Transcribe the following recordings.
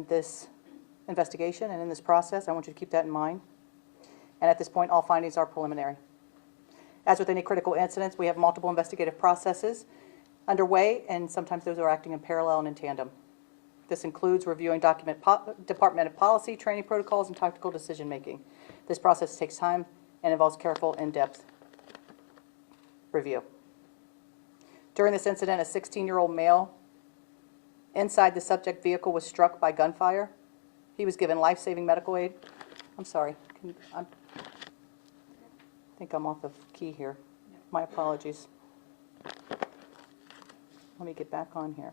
in this investigation and in this process. I want you to keep that in mind. And at this point, all findings are preliminary. As with any critical incidents, we have multiple investigative processes underway, and sometimes those are acting in parallel and in tandem. This includes reviewing departmental policy, training protocols, and tactical decision-making. This process takes time and involves careful, in-depth review. During this incident, a 16-year-old male inside the subject vehicle was struck by gunfire. He was given life-saving medical aid. I'm sorry. I think I'm off the key here. My apologies. Let me get back on here.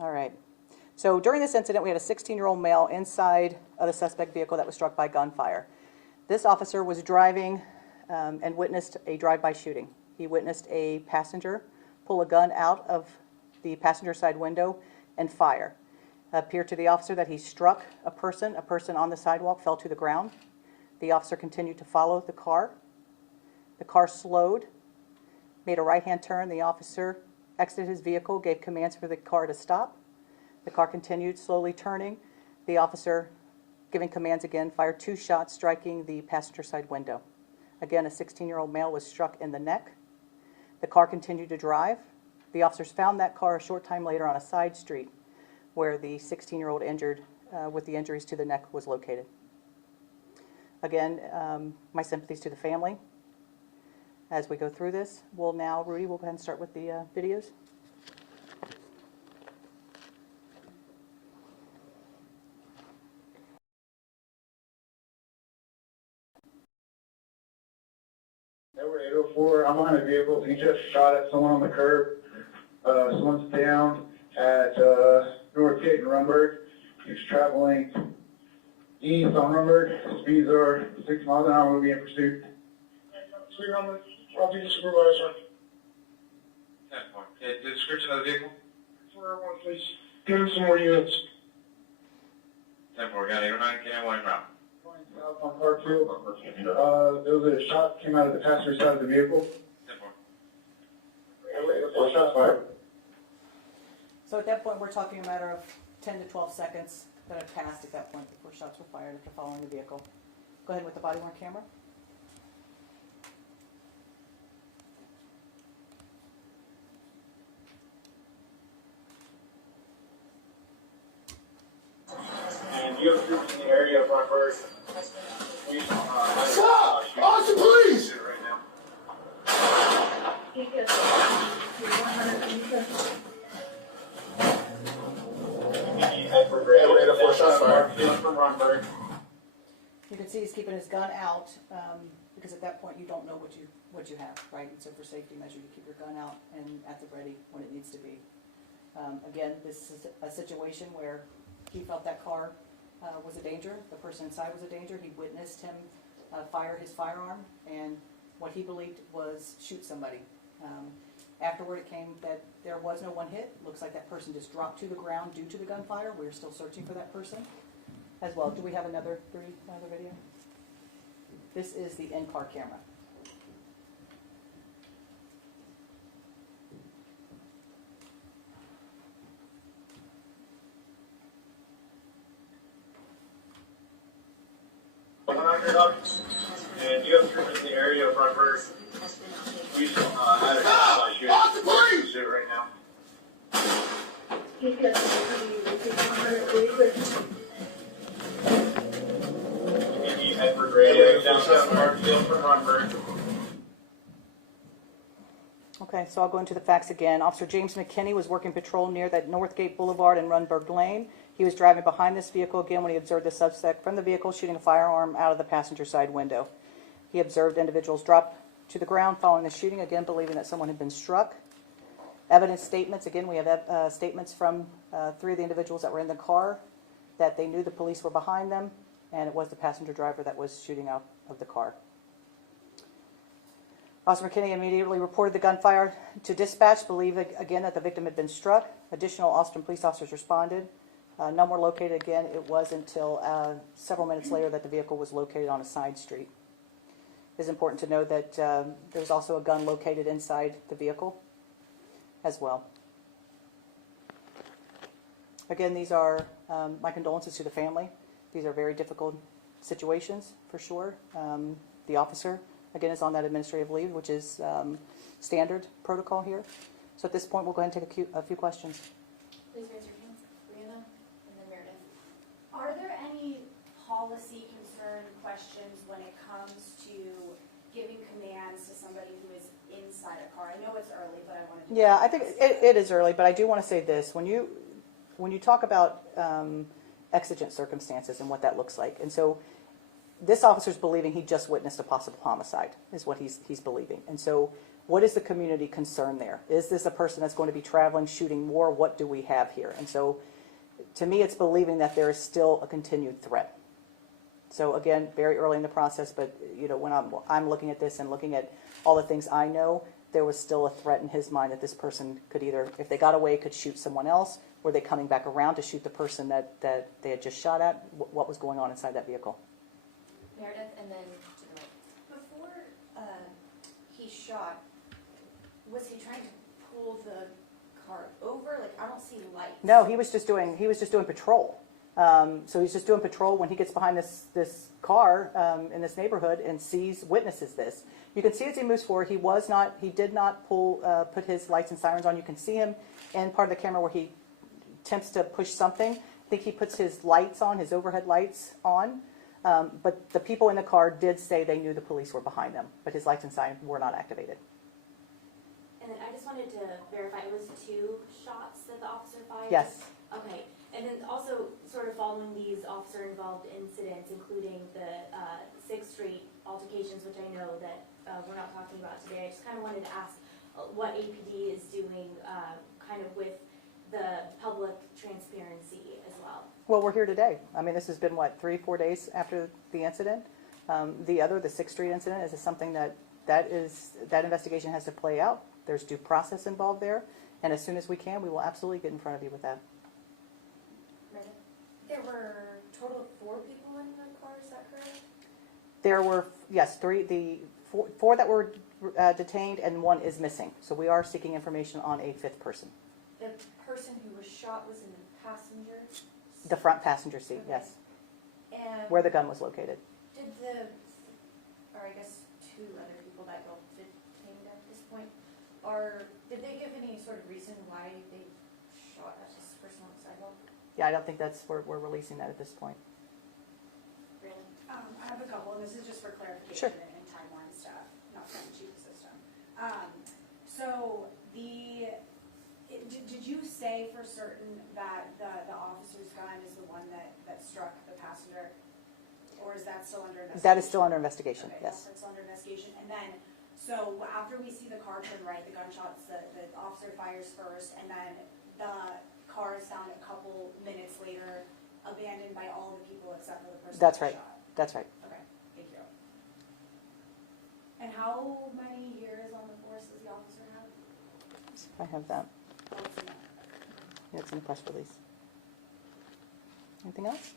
All right. So during this incident, we had a 16-year-old male inside of the suspect vehicle that was struck by gunfire. This officer was driving and witnessed a drive-by shooting. He witnessed a passenger pull a gun out of the passenger side window and fire. It appeared to the officer that he struck a person on the sidewalk fell to the ground. The officer continued to follow the car. The car slowed, made a right-hand turn. The officer exited his vehicle, gave commands for the car to stop. The car continued slowly turning. The officer, giving commands again, fired 2 shots, striking the passenger side window. Again, a 16-year-old male was struck in the neck. The car continued to drive. The officers found that car a short time later on a side street where the 16-year-old injured with the injuries to the neck was located. Again, my sympathies to the family. As we go through this, Rudy, we'll go ahead and start with the videos. Edward 804, I'm behind a vehicle. He just shot at someone on the curb. Someone's down at North Gate in Rumberg. He's traveling east on Rumberg. Speeds are 6 miles an hour. We'll be in pursuit. I'll be the supervisor. 10-4. Okay, the description of the vehicle? 401, please. Give him some more units. 10-4, got 809, can one route. South on Parkfield. There was a shot came out of the passenger side of the vehicle. 10-4. Shots fired. So at that point, we're talking a matter of 10 to 12 seconds that have passed at that point before shots were fired after following the vehicle. Go ahead with the body-worn camera. And you have troops in the area of Rumberg. Stop! Austin, please! Right now. Edward 804, shots fired. From Rumberg. You can see he's keeping his gun out because at that point you don't know what you have, right? And so for safety measure, you keep your gun out and at the ready when it needs to be. Again, this is a situation where he felt that car was a danger. The person inside was a danger. He witnessed him fire his firearm and what he believed was shoot somebody. Afterward, it came that there was no one hit. Looks like that person just dropped to the ground due to the gunfire. We're still searching for that person as well. Do we have another video? This is the in-car camera. And you have troops in the area of Rumberg. We had a shot shooting. Austin, please! Right now. Maybe Edward Radio down South Parkfield from Rumberg. Okay, so I'll go into the facts again. Officer James McKinney was working patrol near that Northgate Boulevard and Runberg Lane. He was driving behind this vehicle again when he observed the suspect from the vehicle shooting a firearm out of the passenger side window. He observed individuals drop to the ground following the shooting, again believing that someone had been struck. Evidence statements, again we have statements from 3 of the individuals that were in the car that they knew the police were behind them, and it was the passenger driver that was shooting out of the car. Officer McKinney immediately reported the gunfire to dispatch, believing again that the victim had been struck. Additional Austin police officers responded. None were located again. It was until several minutes later that the vehicle was located on a side street. It is important to know that there was also a gun located inside the vehicle as well. Again, these are my condolences to the family. These are very difficult situations, for sure. The officer, again, is on that administrative leave, which is standard protocol here. So at this point, we'll go ahead and take a few questions. Please raise your hands. Brianna, and then Meredith. Are there any policy concern questions when it comes to giving commands to somebody who is inside a car? I know it's early, but I wanted to. Yeah, I think it is early, but I do want to say this. When you talk about exigent circumstances and what that looks like, and so this officer's believing he just witnessed a possible homicide, is what he's believing. And so what is the community concern there? Is this a person that's going to be traveling, shooting more? What do we have here? And so to me, it's believing that there is still a continued threat. So again, very early in the process, but you know, when I'm looking at this and looking at all the things I know, there was still a threat in his mind that this person could either, if they got away, could shoot someone else. Were they coming back around to shoot the person that they had just shot at? What was going on inside that vehicle? Meredith, and then to the right. Before he shot, was he trying to pull the car over? Like, I don't see lights. No, he was just doing patrol. So he's just doing patrol when he gets behind this car in this neighborhood and witnesses this. You can see as he moves forward, he did not put his lights and sirens on. You can see him in part of the camera where he attempts to push something. I think he puts his lights on, his overhead lights on. But the people in the car did say they knew the police were behind them, but his lights and sirens were not activated. And then I just wanted to verify, it was 2 shots that the officer fired? Yes. Okay, and then also sort of following these officer-involved incidents, including the 6th Street altercations, which I know that we're not talking about today, I just kind of wanted to ask what APD is doing kind of with the public transparency as well. Well, we're here today. I mean, this has been, what, 3-4 days after the incident? The 6th Street incident is something that investigation has to play out. There's due process involved there. And as soon as we can, we will absolutely get in front of you with that. Meredith? There were a total of 4 people in the car, is that correct? There were, yes, four that were detained and 1 is missing. So we are seeking information on a 5th person. The person who was shot was in the passenger? The front passenger seat, Okay. yes, And where the gun was located. did or I guess 2 other people that got detained at this point, did they give any sort of reason why they shot at this person on the sidewalk? Yeah, I don't think we're releasing that at this point. Really? I have a couple, and this is just for Sure. clarification and timeline stuff, not trying to cheat the system. So did you say for certain that the officer's gun is the one that struck the passenger? Or is that still under investigation? That is still under investigation, Okay, yes. that's still under investigation. And then, so after we see the car turn right, the gunshots, the officer fires first, and then the car is found a couple minutes later, abandoned by all the people except for the person That's that right. shot. That's right. Okay, thank you. And how many years on the force does the officer have? I have that. Oh, it's in there. It's in the press release. Anything else?